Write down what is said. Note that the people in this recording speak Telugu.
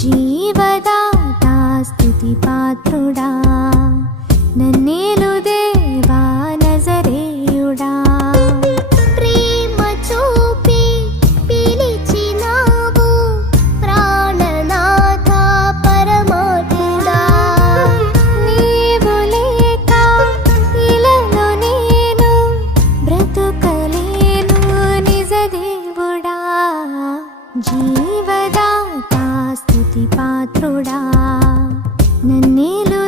జీవదాతా స్తుతి పాత్రుడా, నన్నేలు దేవా నజరేయుడా. ప్రేమ చూపి పిలిచినావు ప్రాణనాథ పరమాత్ముడా. నీవు లేక ఇలలో నేను బ్రతుకలేను నిజ దేవుడా. జీవదాతా స్తుతి పాత్రుడా, నన్నేలు